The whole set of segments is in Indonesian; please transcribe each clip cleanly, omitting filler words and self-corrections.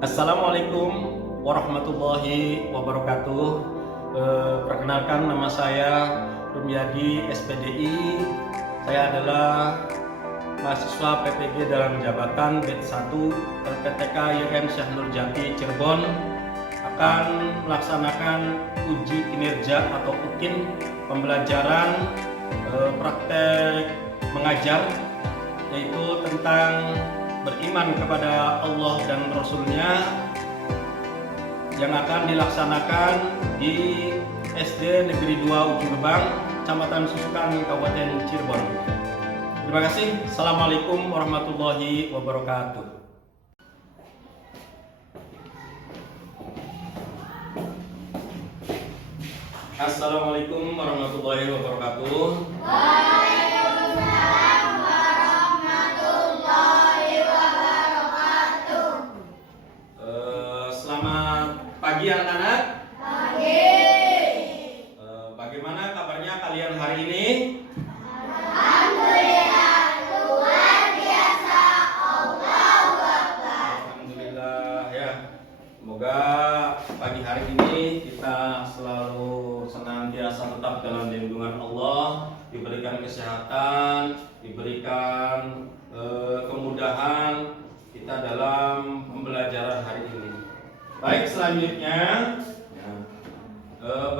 Assalamualaikum warahmatullahi wabarakatuh. Perkenalkan, nama saya Rumyadi SPDI. Saya adalah mahasiswa PPG dalam jabatan batch 1 LPTK YN Syekh Nurjati Cirebon, akan melaksanakan uji kinerja atau UKIN pembelajaran praktek mengajar, yaitu tentang beriman kepada Allah dan Rasulnya, yang akan dilaksanakan di SD Negeri 2 Ujung Gebang, Kecamatan Susukan, Kabupaten Cirebon. Terima kasih. Assalamualaikum warahmatullahi wabarakatuh. Assalamualaikum warahmatullahi wabarakatuh. Pagi anak-anak. Pagi. Bagaimana kabarnya kalian hari ini? Alhamdulillah, luar biasa. Allahu Akbar. Alhamdulillah ya. Semoga pagi hari ini kita selalu senantiasa tetap dalam lindungan Allah, diberikan kesehatan, diberikan kemudahan kita dalam pembelajaran hari ini. Baik, selanjutnya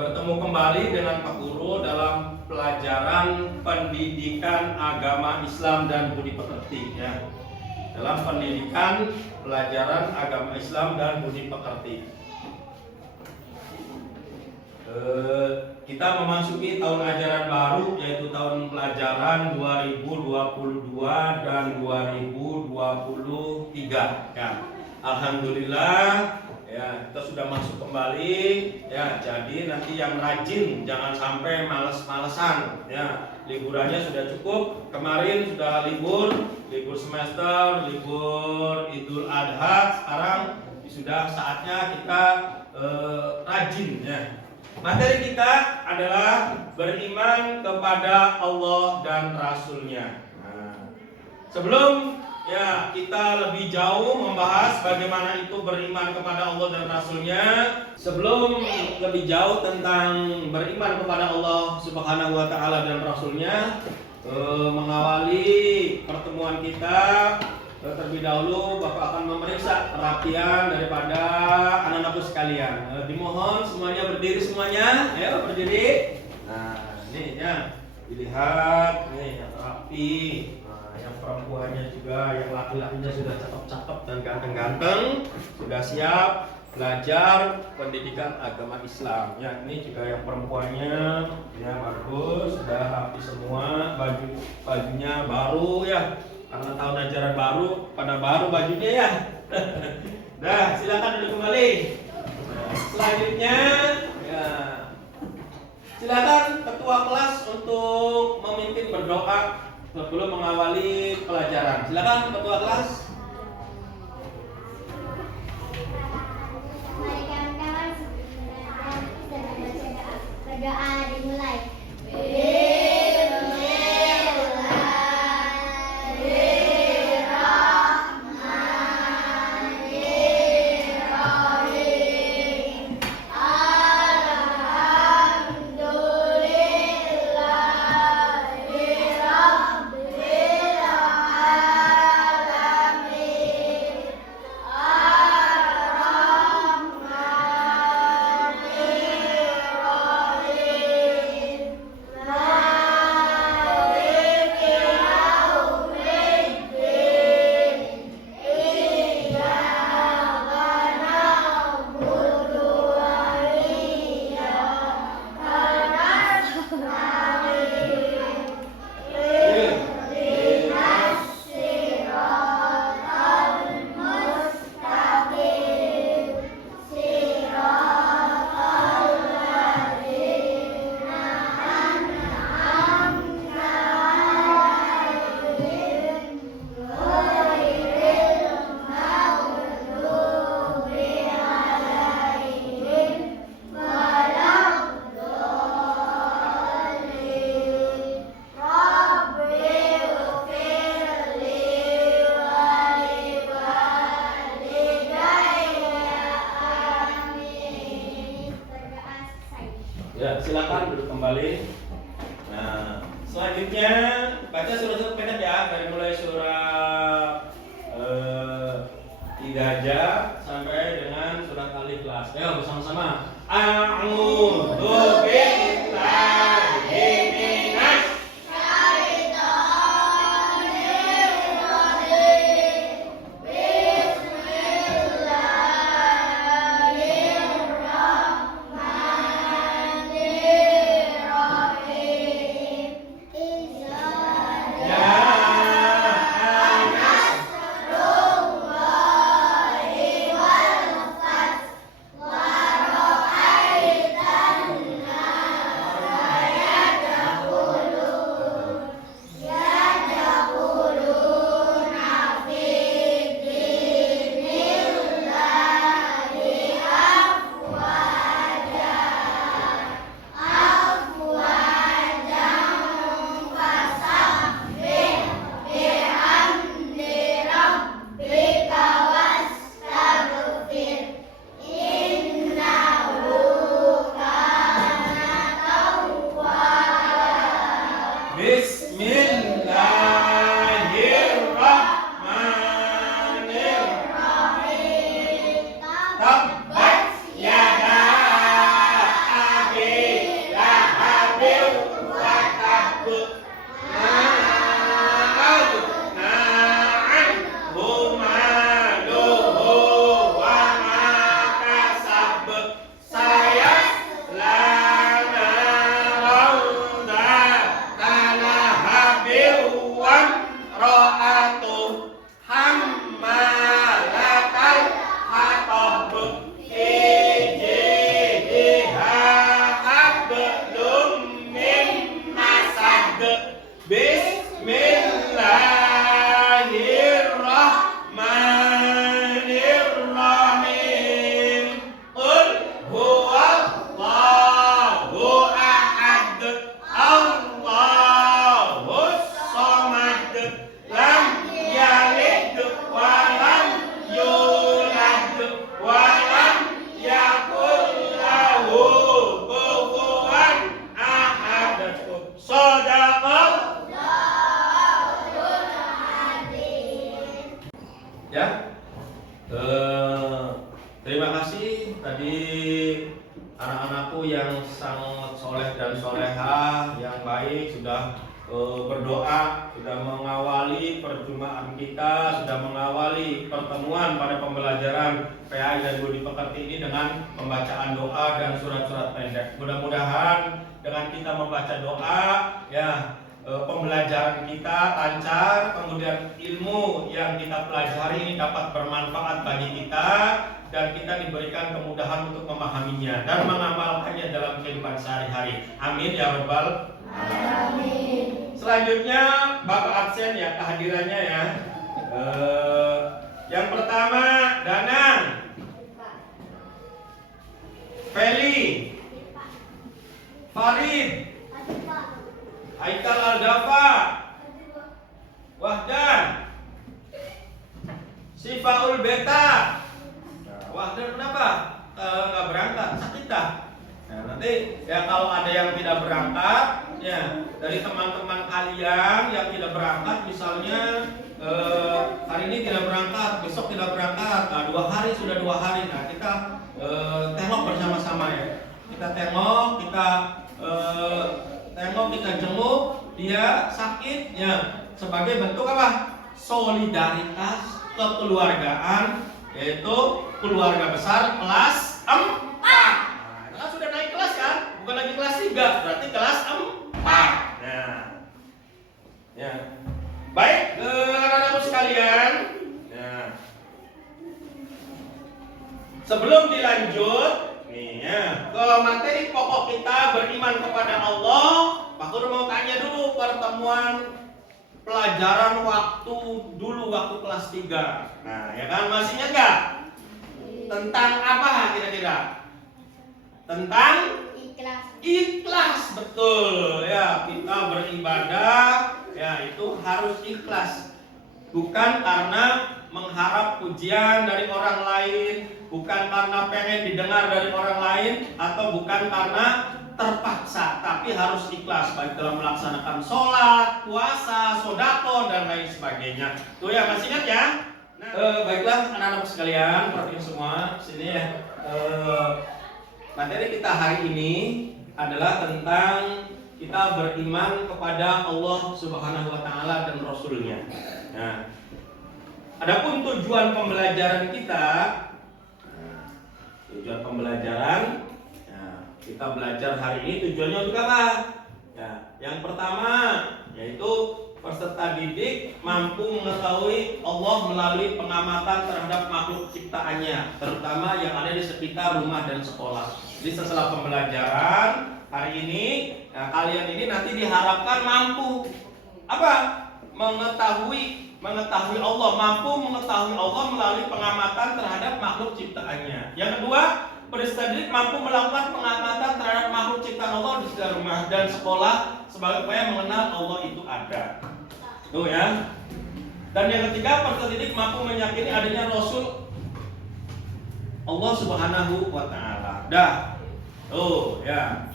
bertemu kembali dengan Pak Guru dalam pelajaran pendidikan agama Islam dan budi pekerti ya. Dalam pendidikan pelajaran agama Islam dan budi pekerti. Kita memasuki tahun ajaran baru, yaitu tahun pelajaran 2022 dan 2023 ya. Alhamdulillah ya, kita sudah masuk kembali ya. Jadi nanti yang rajin jangan sampai males-malesan ya. Liburannya sudah cukup. Kemarin sudah libur semester, libur Idul Adha. Sekarang sudah saatnya kita rajin ya. Materi kita adalah beriman kepada Allah dan Rasulnya. Sebelum ya kita lebih jauh membahas bagaimana itu beriman kepada Allah dan Rasulnya, sebelum lebih jauh tentang beriman kepada Allah Subhanahu wa Ta'ala dan Rasulnya, mengawali pertemuan kita, terlebih dahulu Bapak akan memeriksa perhatian daripada anak-anakku sekalian. Dimohon semuanya berdiri semuanya, ayo berdiri. Nah ini ya, dilihat nih yang rapi. Yang perempuannya juga, yang laki-lakinya sudah cakep-cakep dan ganteng-ganteng, sudah siap belajar pendidikan agama Islam. Ya, ini juga yang perempuannya ya bagus, sudah rapi semua, bajunya baru ya, karena tahun ajaran baru, pada baru bajunya ya. Dah, silakan duduk kembali. Selanjutnya ya, silakan ketua kelas untuk memimpin berdoa sebelum mengawali pelajaran. Silakan ketua kelas. Mari kawan-kawan berdoa dimulai. sampai dengan surat Al-Ikhlas. Ayo bersama-sama. A'udzu billahi minasy Bismillahirrahmanirrahim. Tabbat yada abi lahabin wa tab. Ma anhu maluhu wa ma kasab. Sayasla naran dzata lahabin wa imra'atuhu hammalatal hatab. Fi jidiha hablum min masad. Bismillahirrahmanirrahim. Qul huwallahu ahad. Allahus samad. Lam yalid wa lam yulad wa lam yakul lahu kufuwan ahad. Shadaqallah. Ya, terima kasih tadi anak-anakku yang sangat soleh dan soleha, yang baik sudah berdoa, sudah mengawali perjumpaan kita, sudah mengawali pertemuan pada pembelajaran PAI dan Budi Pekerti ini dengan pembacaan doa dan surat-surat pendek. Mudah-mudahan dengan kita membaca doa, ya, pembelajaran kita lancar, kemudian ilmu yang kita pelajari ini dapat bermanfaat bagi kita dan kita diberikan kemudahan untuk memahaminya dan mengamalkannya dalam kehidupan sehari-hari. Amin ya rabbal alamin. Selanjutnya Bapak absen ya kehadirannya ya. Yang pertama Danang, Feli, Farid, Haikal Al-Dafa, Wahdan, Sifaul Beta. Nah, Wahdan kenapa nggak berangkat? Sakit dah. Nah, nanti ya kalau ada yang tidak berangkat, ya dari teman-teman kalian yang tidak berangkat, misalnya hari ini tidak berangkat, besok tidak berangkat, nah, 2 hari sudah 2 hari. Nah kita tengok bersama-sama ya. Kita tengok, kita jenguk dia sakit ya, sebagai bentuk apa? Solidaritas kekeluargaan, yaitu keluarga besar kelas 4. Nah, kan sudah naik kelas kan? Bukan lagi kelas 3, berarti kelas 4. Nah. Ya. Baik, anak-anakku sekalian. Nah. Sebelum dilanjut nih ya, ke materi pokok kita beriman kepada Allah, Pak Guru mau tanya dulu pertemuan pelajaran waktu kelas 3. Nah, ya kan masih ingat nggak? Tentang apa kira-kira? Tentang ikhlas, betul ya. Kita beribadah ya itu harus ikhlas. Bukan karena mengharap pujian dari orang lain, bukan karena pengen didengar dari orang lain, atau bukan karena terpaksa, tapi harus ikhlas baik dalam melaksanakan sholat, puasa, sodako dan lain sebagainya. Tuh ya, masih ingat ya? Nah, Baiklah anak-anak sekalian, perhatikan semua sini ya. Materi kita hari ini adalah tentang kita beriman kepada Allah Subhanahu wa taala dan Rasul-Nya. Nah, adapun tujuan pembelajaran kita, kita belajar hari ini tujuannya untuk apa? Ya, yang pertama yaitu peserta didik mampu mengetahui Allah melalui pengamatan terhadap makhluk ciptaannya, terutama yang ada di sekitar rumah dan sekolah. Jadi setelah pembelajaran hari ini, kalian ini nanti diharapkan mampu apa? Mengetahui Allah, mampu mengetahui Allah melalui pengamatan terhadap makhluk ciptaannya. Yang kedua, peserta didik mampu melakukan pengamatan terhadap makhluk ciptaan Allah di sekitar rumah dan sekolah sebagai upaya mengenal Allah itu ada. Tuh ya. Dan yang ketiga, peserta didik mampu meyakini adanya Rasul Allah Subhanahu wa taala. Dah. Tuh ya.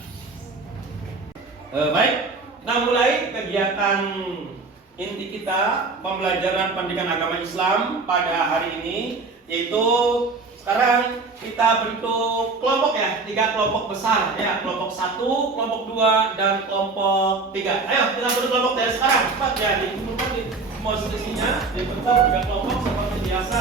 Baik, nah mulai kegiatan inti kita pembelajaran pendidikan agama Islam pada hari ini, yaitu sekarang kita bentuk kelompok ya, 3 kelompok besar ya, kelompok 1, kelompok 2, dan kelompok 3. Ayo kita bentuk kelompok dari sekarang, cepat ya, dikumpulkan di posisinya, dibentuk 3 kelompok seperti biasa.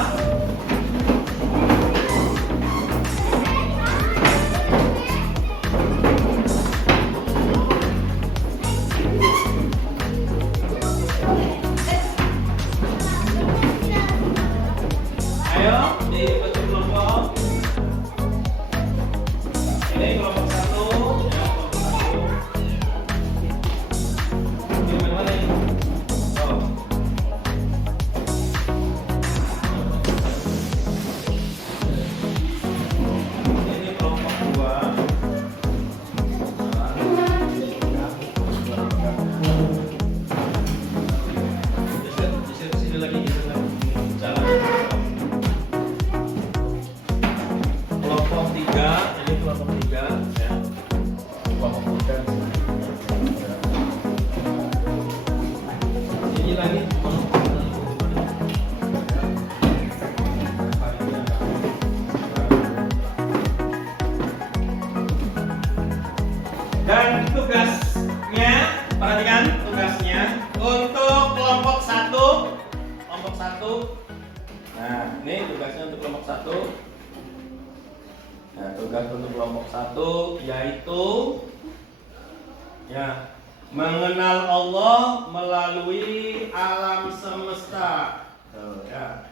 Ayo dibentuk kelompok. Ini kelompok 1, ya, kelompok 1. Ini mana ini? Oh. Ini kelompok 2. Geser sini lagi, jalan. Kelompok 3, ini kelompok 3 ya. Kelompok 3. Ini lagi. Dan tugasnya, perhatikan tugasnya untuk kelompok 1. Kelompok 1. Nah, ini tugasnya untuk kelompok 1. Nah, tugas untuk kelompok 1 yaitu ya, mengenal Allah melalui alam semesta. Tuh, ya.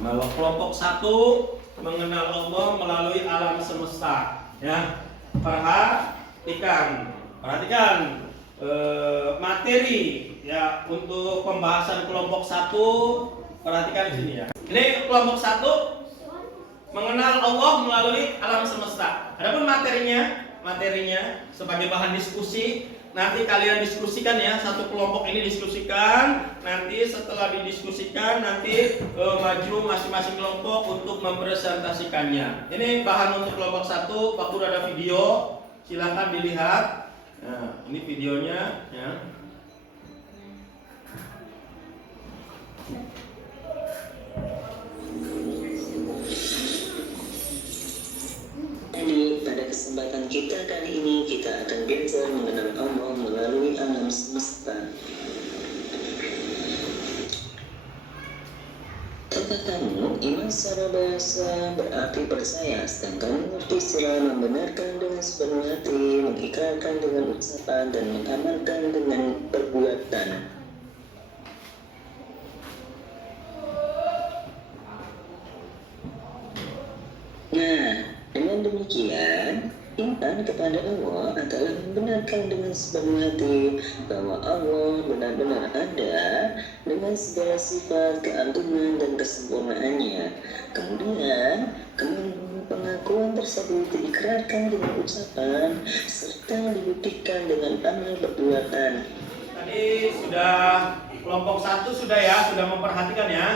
Kelompok 1 mengenal Allah melalui alam semesta. Ya, perhatikan materi ya untuk pembahasan kelompok 1. Perhatikan di sini ya. Ini kelompok 1 mengenal Allah melalui alam semesta. Adapun materinya sebagai bahan diskusi, nanti kalian diskusikan ya, satu kelompok ini diskusikan. Nanti setelah didiskusikan nanti maju masing-masing kelompok untuk mempresentasikannya. Ini bahan untuk kelompok 1. Waktu ada video, silahkan dilihat. Nah, ini videonya ya. Pada kesempatan kita kali ini kita akan belajar mengenal Allah melalui alam semesta. Kata kamu, iman secara bahasa berarti percaya, sedangkan mengerti secara membenarkan dengan sepenuh hati, mengikrarkan dengan ucapan, dan mengamalkan dengan perbuatan. Nah, dengan demikian, iman kepada Allah adalah membenarkan dengan sepenuh hati bahwa Allah benar-benar ada dengan segala sifat, keagungan, dan kesempurnaannya. Kemudian, pengakuan tersebut diikrarkan dengan ucapan serta dibuktikan dengan amal perbuatan. Tadi sudah kelompok 1 sudah memperhatikan ya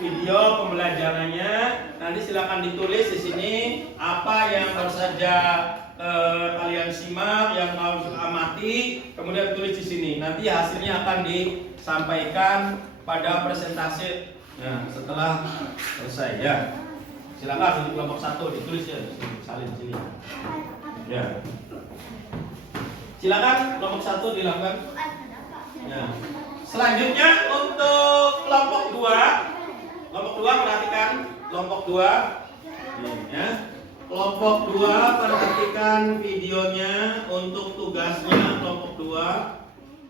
video pembelajarannya. Nanti silakan ditulis di sini apa yang baru saja kalian simak, yang kalian amati, kemudian tulis di sini. Nanti hasilnya akan disampaikan pada presentasi. Nah, setelah selesai ya. Silakan untuk kelompok 1 ditulis ya, salin sini. Ya. Silakan kelompok 1 dilakukan. Ya. Selanjutnya untuk kelompok 2. Kelompok 2 perhatikan, kelompok 2. Ya. Kelompok 2 perhatikan videonya untuk tugasnya kelompok 2.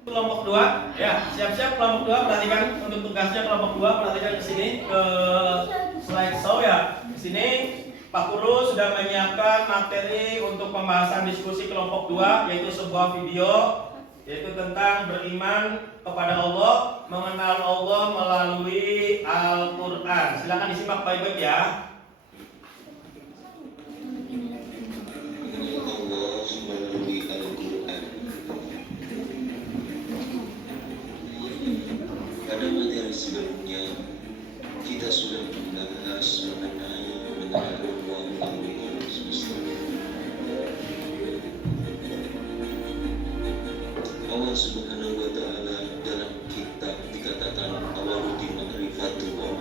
Kelompok 2, ya, siap-siap kelompok 2 perhatikan untuk tugasnya kelompok 2, perhatikan ke sini ke slideshow ya. Di sini Pak Guru sudah menyiapkan materi untuk pembahasan diskusi kelompok 2, yaitu sebuah video yaitu tentang beriman kepada Allah, mengenal Allah melalui Al-Qur'an. Silakan disimak baik-baik ya. Allah melalui Al-Quran. Pada materi sebelumnya kita sudah membahas mengenai mengenal Allah melalui alam semesta. Allah Subhanahu wa Ta'ala dalam kitab dikatakan awalul ma'rifatullah,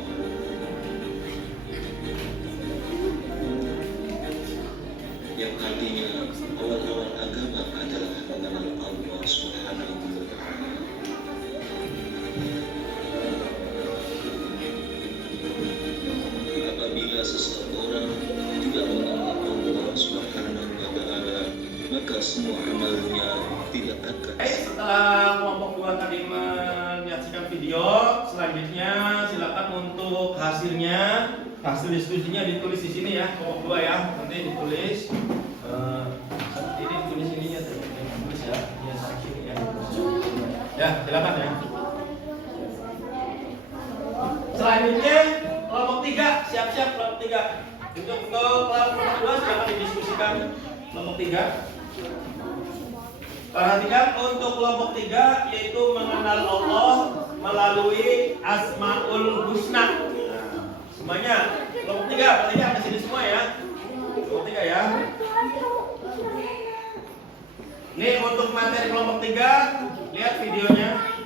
yang artinya awal-awal agama adalah mengenal Allah Subhanahu wa Ta'ala. Apabila seseorang tidak mengenal Allah Subhanahu wa Ta'ala, maka semua amalnya tidak akan. Setelah kelompok 2 tadi menyaksikan video, selanjutnya silakan untuk hasil diskusinya ditulis di sini ya, kelompok 2 ya. Nanti ditulis seperti ini, ditulis ininya ditulis ya, ya sini ya. Ya, silakan ya. Selanjutnya kelompok 3, siap-siap kelompok 3. Untuk kelompok 2 silakan didiskusikan kelompok 3. Perhatikan untuk kelompok 3 yaitu mengenal Allah melalui Asmaul Husna. Nah, semuanya kelompok 3 perhatikan di sini semua ya. Kelompok 3 ya. Ini untuk materi kelompok 3, lihat videonya.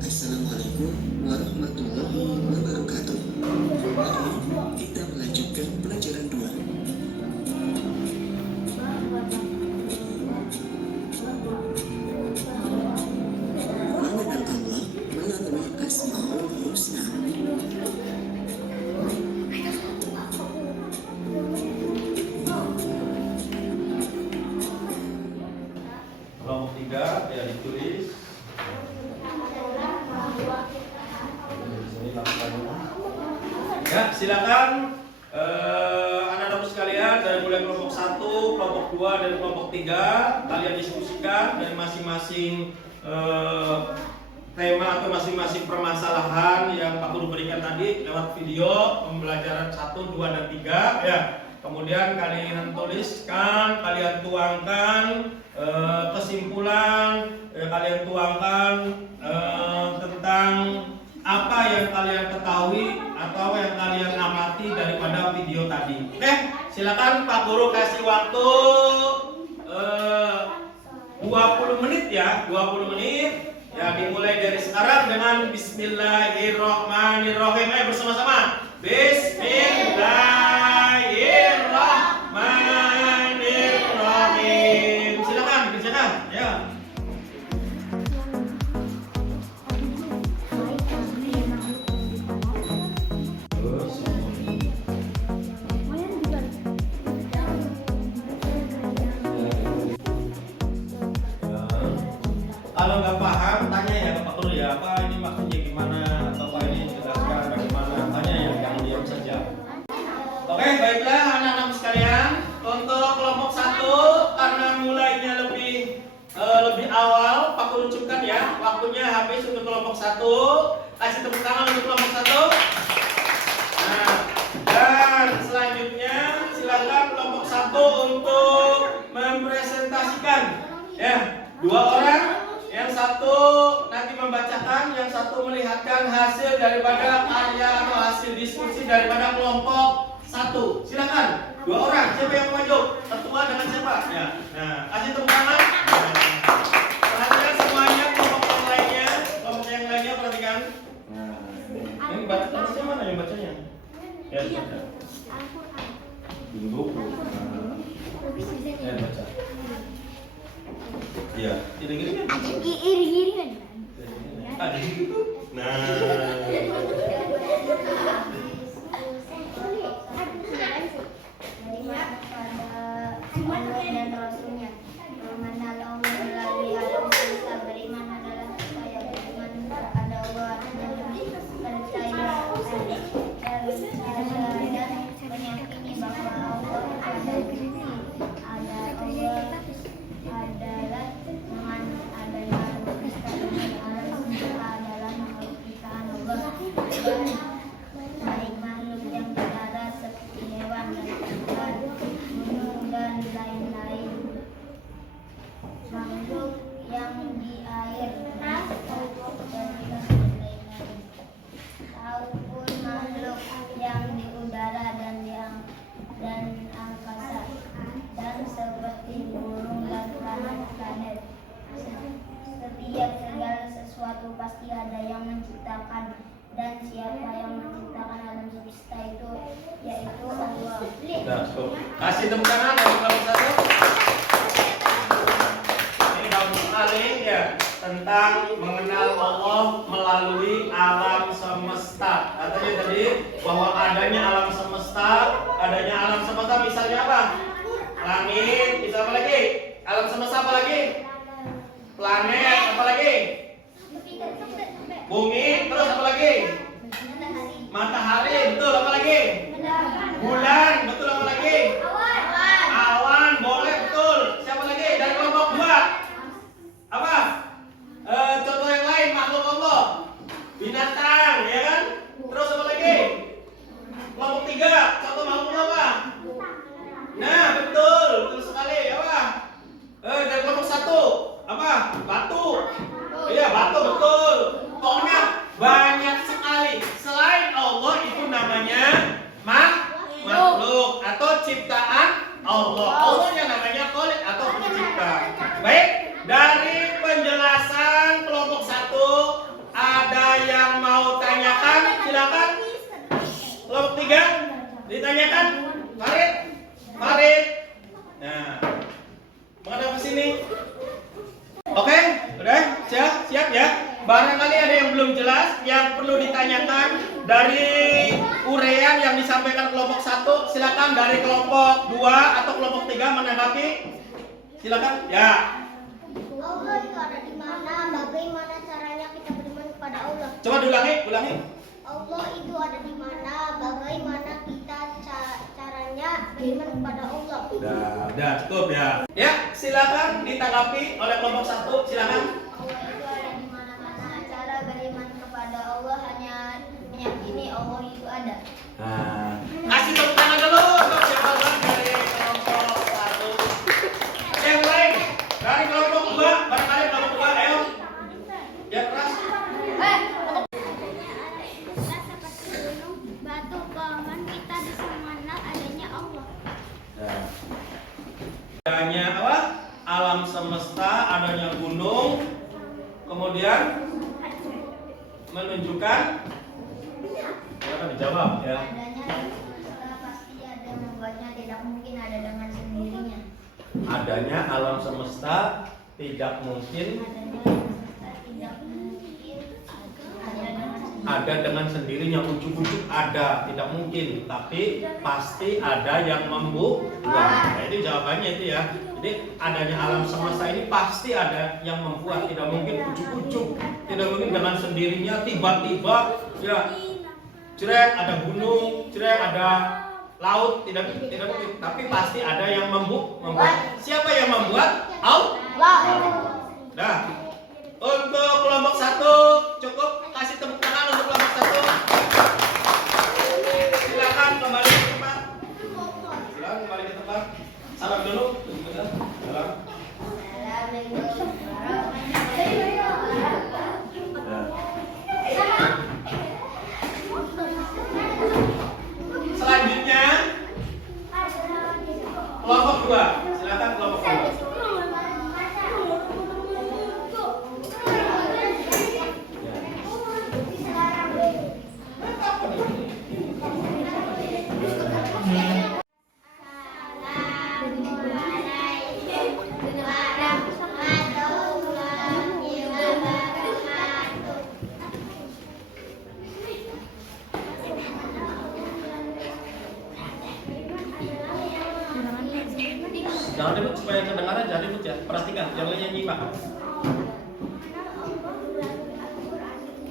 Assalamualaikum warahmatullahi wabarakatuh. Mari kita melanjutkan pelajaran 2. Mengenal Allah melalui Asmaul Husna. Kelompok 3 ya ditulis. Ya, silakan anak-anak sekalian dari mulai kelompok 1, kelompok 2 dan kelompok 3 kalian diskusikan dari masing-masing tema atau masing-masing permasalahan yang Pak Guru berikan tadi lewat video pembelajaran 1, 2 dan 3 ya. Kemudian kalian tuliskan, kalian tuangkan kesimpulan, kalian tuangkan tentang apa yang kalian ketahui atau yang kalian amati daripada video tadi. Oke, silakan Pak Guru kasih waktu 20 menit ya, 20 menit. Ya, dimulai dari sekarang dengan Bismillahirrahmanirrahim. Ayo bersama-sama. Bismillahirrahmanirrahim. Silakan kerjakan ya. Kalau nggak paham, tanya ya ke Pak Guru ya, apa ini maksudnya gimana, atau apa ini jelaskan bagaimana, tanya ya, jangan diam saja. Oke, baiklah anak-anak sekalian, untuk kelompok 1 karena mulainya lebih awal, Pak Guru cukupkan ya, waktunya habis untuk kelompok 1. Kasih tepuk tangan untuk kelompok 1. Nah, dan selanjutnya silakan kelompok 1 untuk mempresentasikan ya. Dua orang, yang satu nanti membacakan, yang satu melihatkan hasil daripada karya atau hasil diskusi daripada kelompok satu. Silakan. Dua orang, siapa yang maju? Ketua dengan siapa? Ya. Nah, kasih tepuk tangan. Perhatikan semuanya, kelompok yang lainnya perhatikan. Nah, ini bacanya mana yang bacanya? Ya, baca. Dulu. Ya, baca. Iya, gini-gini kan? Iring-iringan. Ada gitu. Nah. Dan Rasulnya mengenal Allah melalui alam semesta, beriman adalah supaya beriman kepada Allah dan percaya dan meyakini bahwa Allah ada bukti, ada Allah adalah dengan adanya semesta ini alam semesta adalah makhluk ciptaan Allah, baik makhluk yang di darat seperti hewan dan ikan, gunung dan lain-lain, makhluk yang di air dan lain-lain, ataupun makhluk yang di udara dan angkasa, dan seperti burung dan planet-planet. Setiap segala sesuatu pasti ada yang menciptakan, dan siapa yang menciptakan alam semesta itu yaitu Allah. Nah, kasih tepuk tangan yang kelompok satu. Ini bagus sekali ya, tentang mengenal Allah melalui alam semesta. Katanya tadi bahwa adanya alam semesta misalnya apa? Langit, bisa apa lagi? Alam semesta apa lagi? Planet, apa lagi? Bumi, terus apa lagi? Matahari, betul, apa lagi? Bulan, betul, apa lagi? Awan, boleh, betul. Siapa lagi? Dari kelompok 2. Apa? Contoh yang lain, makhluk Allah. Binatang, ya kan? Terus apa lagi? Kelompok 3, contoh makhluk apa? Nah, betul, betul sekali. Apa? Dari kelompok 1, apa? Batu. Iya, batu, betul. Pokoknya banyak sekali. Selain Allah itu namanya makhluk atau ciptaan Allah. Allahnya namanya Khalik atau pencipta. Baik, dari penjelasan kelompok 1 ada yang mau tanyakan? Silakan. Kelompok 3 ditanyakan. Farid. Nah, menghadap ke sini. Oke, udah siap ya. Barangkali ada yang belum jelas, yang perlu ditanyakan dari uraian yang disampaikan kelompok 1, silakan dari kelompok 2 atau kelompok 3 menanggapi. Silakan. Ya. Allah itu ada di mana? Bagaimana caranya kita beriman kepada Allah? Coba diulangi. Allah itu ada di mana? Bagaimana kita caranya beriman kepada Allah? Udah cukup ya. Ya, silakan ditanggapi oleh kelompok 1. Silakan. Allah itu ada di mana-mana. Cara beriman kepada Allah hanya meyakini Allah itu ada. Nah, kasih tepuk tangan dulu untuk siapa dari kelompok 1. Yang lain dari kelompok 2, barangkali kelompok 2, ayo. Ya keras. Seperti gunung, batu, pohon, kita bisa mengenal adanya Allah. Nah, adanya apa? Alam semesta, adanya gunung, kemudian menunjukkan. Silakan dijawab ya. Adanya semesta pasti ada yang membuatnya, tidak mungkin ada dengan sendirinya. Adanya alam semesta tidak mungkin Adanya semesta tidak mungkin ada dengan sendirinya. ada dengan sendirinya. Ujuk-ujuk ada, tidak mungkin, tapi pasti ada yang membuat. Nah, itu jawabannya itu ya. Jadi adanya alam semesta ini pasti ada yang membuat, tidak mungkin ujuk-ujuk, tidak mungkin dengan sendirinya tiba-tiba ya. Jreng ada gunung, jreng ada laut, tidak mungkin, tapi pasti ada yang membuat. Siapa yang membuat? Allah. Nah, untuk kelompok 1 cukup, kasih tepuk tangan untuk kelompok 1. Silakan kembali ke tempat. Salam dulu. Salam. Assalamualaikum. Jangan ribut supaya kedengaran, jangan ribut ya. Perhatikan, jangan nyanyi Pak.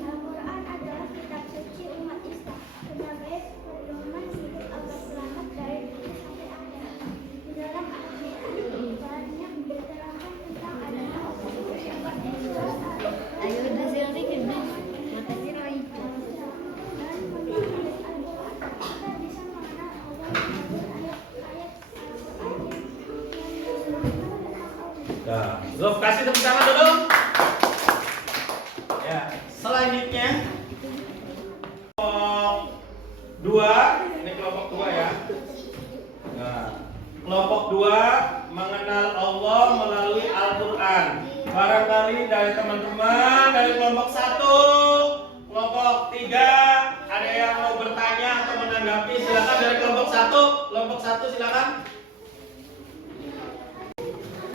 Al-Quran adalah kitab suci umat Islam sebagai pedoman hidup agar selamat dari dulu sampai akhirat. Di dalam Al-Quran banyak diterangkan tentang adanya Allah bersifat ikhlas. Ayo udah sih gimana? Mata sih Roy. Dan menulis Al-Quran kita bisa mengenal Allah melalui ayat-ayat Al-Quran. Nah, Zof kasih tepuk tangan dulu. Ya, selanjutnya kelompok 2, ini kelompok 2 ya. Nah, kelompok 2 mengenal Allah melalui Al-Quran. Barangkali dari teman-teman dari kelompok 1, kelompok 3 ada yang mau bertanya atau menanggapi, silakan dari kelompok 1. Kelompok 1 silakan.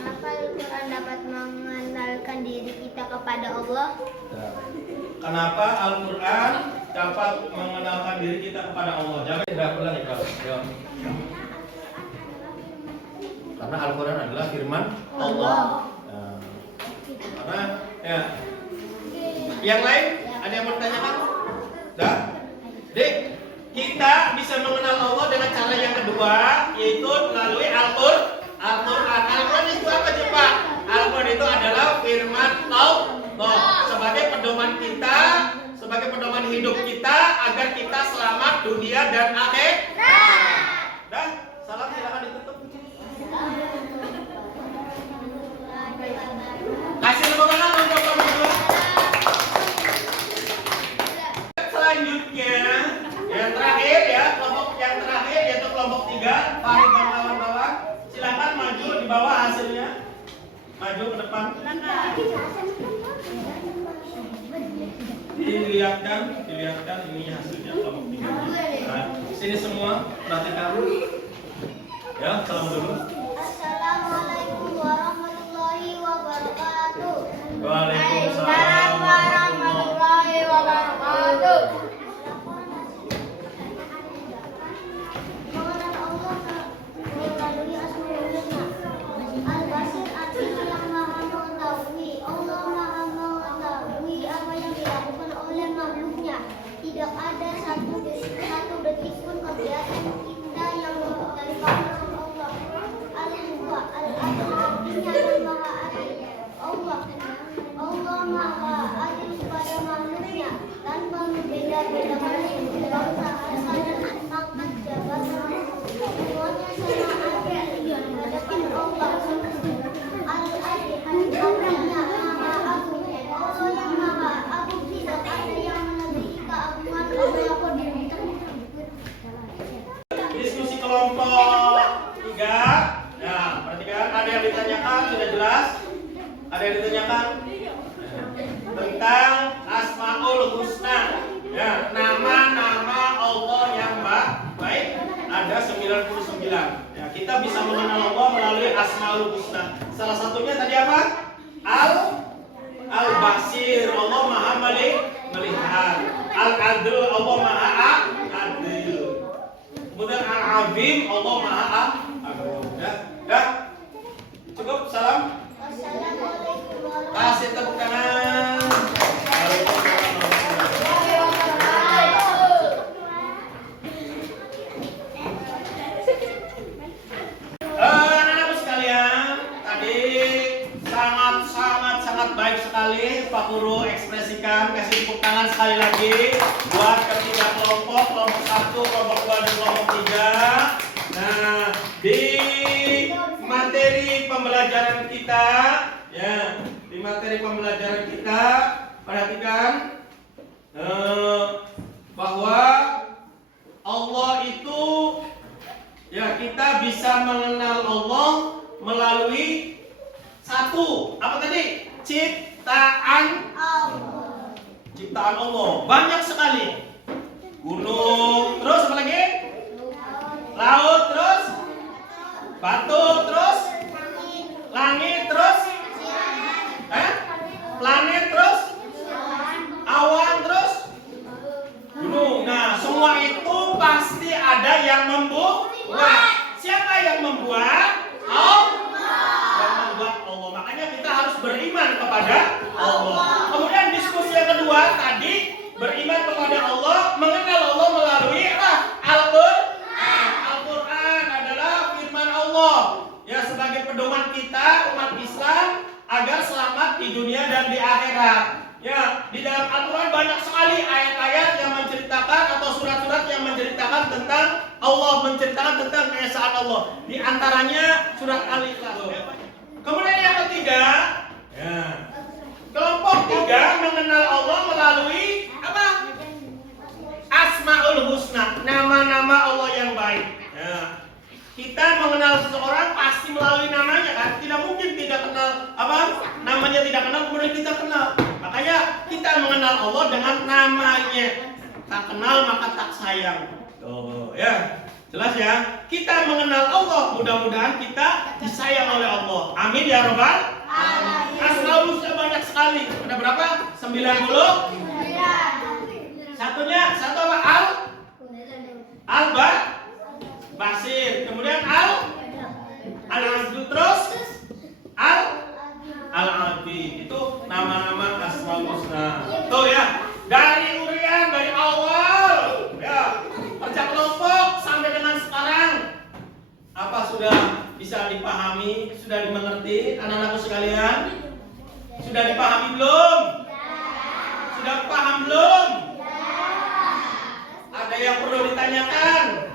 Kenapa Al-Quran dapat mengenalkan diri kita kepada Allah? Kenapa Al-Quran dapat mengenalkan diri kita kepada Allah? Jangan tidak ulang ya, Bro. Karena Al-Quran adalah firman Allah. Nah, karena ya. Yang lain ada yang mau ditanyakan? Dah? Dik, kita bisa mengenal Allah dengan cara yang kedua, yaitu melalui Al-Quran. Al-Quran itu apa coba? Al-Quran itu adalah firman Allah sebagai pedoman kita, sebagai pedoman hidup kita agar kita selamat dunia dan akhirat. Dan salam silakan ditutup. Kasih tepuk tangan untuk kelompok 2. Selanjutnya yang terakhir ya, kelompok yang terakhir yaitu kelompok 3. Farid dan kawan-kawan silakan maju di bawah hasilnya. Maju ke depan. Dilihatkan ini hasilnya kelompok 3. Nah, sini semua perhatikan. Ya, salam dulu. Assalamualaikum warahmatullahi wabarakatuh. Waalaikumsalam warahmatullahi wabarakatuh. Mengenal Allah melalui Asmaul Husna. Al-Basir artinya yang maha mengetahui. Allah maha mengetahui apa yang dilakukan oleh makhluknya. Tidak ada satu detik pun kegiatan kita yang dari Allah. Al-Huwa, Al-Adil artinya yang maha adil. Allah maha adil kepada makhluknya tanpa membeda-bedakan suku, bangsa, asal dan pangkat jabatan. Semuanya sama adil di hadapan Allah. Al-Adil artinya maha agung. Allah yang maha agung, tidak ada yang melebihi keagungan Allah. Diskusi kelompok 3. Nah, perhatikan, ada yang ditanyakan sudah jelas? Ada yang ditanyakan tentang Asmaul Husna. Ya, nama-nama Allah yang baik ada 99. Ya, kita bisa mengenal Allah melalui Asmaul Husna. Salah satunya tadi apa? Al-Basir, Allah Maha melihat. Al-Adil, Allah Maha adil. Kemudian Al-Azim, Allah Maha agung. Ya. Cukup, salam. Assalamualaikum warahmatullahi Kasih tepuk tangan. Anak-anak sekalian, tadi sangat baik sekali Pak Guru ekspresikan. Kasih tepuk tangan sekali lagi buat ketiga kelompok 1, kelompok 2, dan kelompok 3. Nah, di materi pembelajaran kita, ya, di materi pembelajaran kita, perhatikan bahwa Allah itu, ya, kita bisa mengenal Allah melalui satu, apa tadi? Ciptaan Allah. Banyak sekali. Gunung, terus apa lagi? Laut, terus batu, terus langit, terus planet, terus awan, terus gunung. Nah, semua itu pasti ada yang membuat. Siapa yang membuat? Allah. kepada Allah. Kemudian diskusi yang kedua tadi, beriman kepada Allah, mengenal Allah melalui Al-Quran. Al-Quran adalah firman Allah ya, sebagai pedoman kita umat Islam agar selamat di dunia dan di akhirat. Ya, di dalam Al-Quran banyak sekali ayat-ayat yang menceritakan atau surat-surat yang menceritakan tentang Allah, menceritakan tentang keesaan Allah. Di antaranya surat Al-Ikhlas. Kemudian yang ketiga, ya, kelompok tiga mengenal Allah melalui apa? Asmaul Husna, nama-nama Allah yang baik. Ya. Kita mengenal seseorang pasti melalui namanya kan? Tidak mungkin tidak kenal apa? Namanya tidak kenal kemudian kita kenal. Makanya kita mengenal Allah dengan namanya. Tak kenal maka tak sayang. Tuh, ya. Jelas ya? Kita mengenal Allah, mudah-mudahan kita disayang oleh Allah. Amin ya Rabbal alamin. Asmaul Husna banyak sekali. Ada berapa? 90? Satu apa? Basir, kemudian Al-Azdu, terus Al-Adi. Itu nama-nama Asmaul Husna. Tuh ya, dari urian dari awal ya, kerja kelompok sampai dengan sekarang, apa sudah bisa dipahami, sudah dimengerti anak-anakku sekalian? Sudah dipahami belum? Sudah paham belum? Ada yang perlu ditanyakan?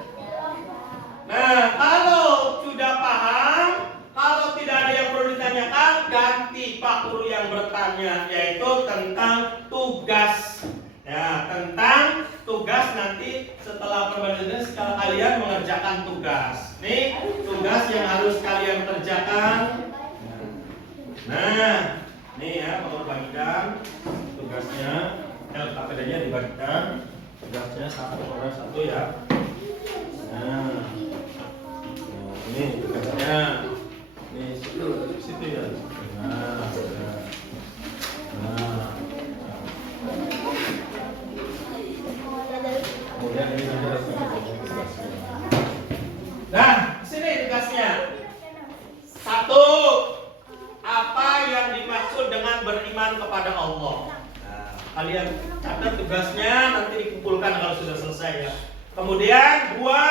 Nah, kalau sudah paham, kalau tidak ada yang perlu ditanyakan, ganti Pak Guru yang bertanya, yaitu tentang tugas. Ya, tentang tugas nanti setelah pembelajaran sekarang kalian mengerjakan tugas. Nih, tugas yang harus kalian kerjakan. Nah, nih ya, Pak Guru bagikan tugasnya. KPD-nya dibagikan. Tugasnya satu orang satu ya. Nah, ini tugasnya, nih situ ya. Kemudian ini ada tugasnya. Nah, sini tugasnya. Satu, apa yang dimaksud dengan beriman kepada Allah? Nah, kalian catat tugasnya, nanti dikumpulkan kalau sudah selesai ya. Kemudian dua,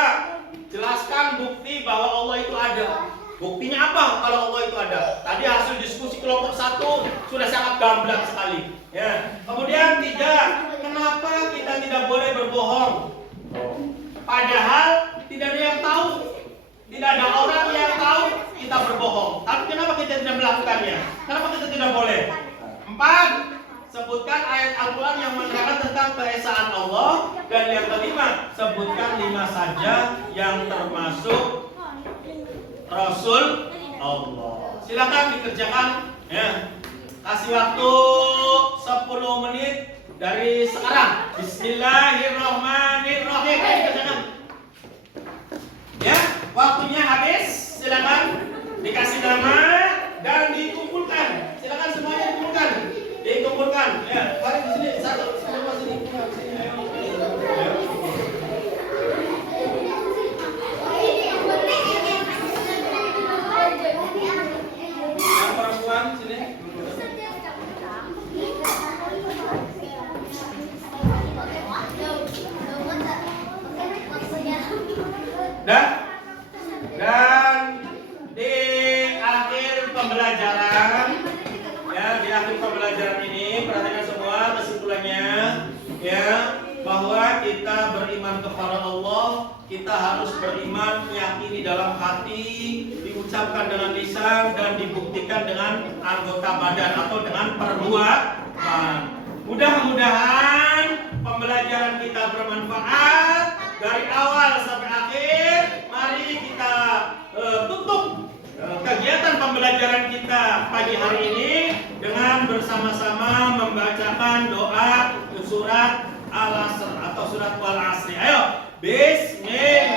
jelaskan bukti bahwa Allah itu ada. Buktinya apa kalau Allah itu ada? Tadi hasil diskusi kelompok satu sudah sangat gamblang sekali. Ya. Kemudian tiga, kenapa kita tidak boleh berbohong? Padahal tidak ada yang tahu, tidak ada orang yang tahu kita berbohong. Tapi kenapa kita tidak melakukannya? Kenapa kita tidak boleh? Empat, sebutkan ayat Al-Quran yang menerangkan tentang keesaan Allah. Dan yang kelima, sebutkan 5 saja yang termasuk Rasul Allah. Silakan dikerjakan ya. Kasih waktu 10 menit dari sekarang. Bismillahirrahmanirrahim. Kerjakan. Ya, waktunya habis. Silakan dikasih nama dan dikumpulkan. Silakan semuanya dikumpulkan. Dikumpulkan. Ya, mari di sini satu sama sini. Ayo. Yang perempuan sini. Dan di akhir pembelajaran ya, di akhir pembelajaran ini perhatikan semua kesimpulannya ya, bahwa kita beriman kepada Allah, kita harus beriman, meyakini dalam hati, diucapkan dengan lisan dan dibuktikan dengan anggota badan atau dengan perbuatan. Mudah-mudahan pembelajaran kita bermanfaat dari awal sampai akhir. Mari kita tutup kegiatan pembelajaran kita pagi hari ini dengan bersama-sama membacakan doa surat Al-Asr atau surat Wal Asri. Ayo, Bismillah.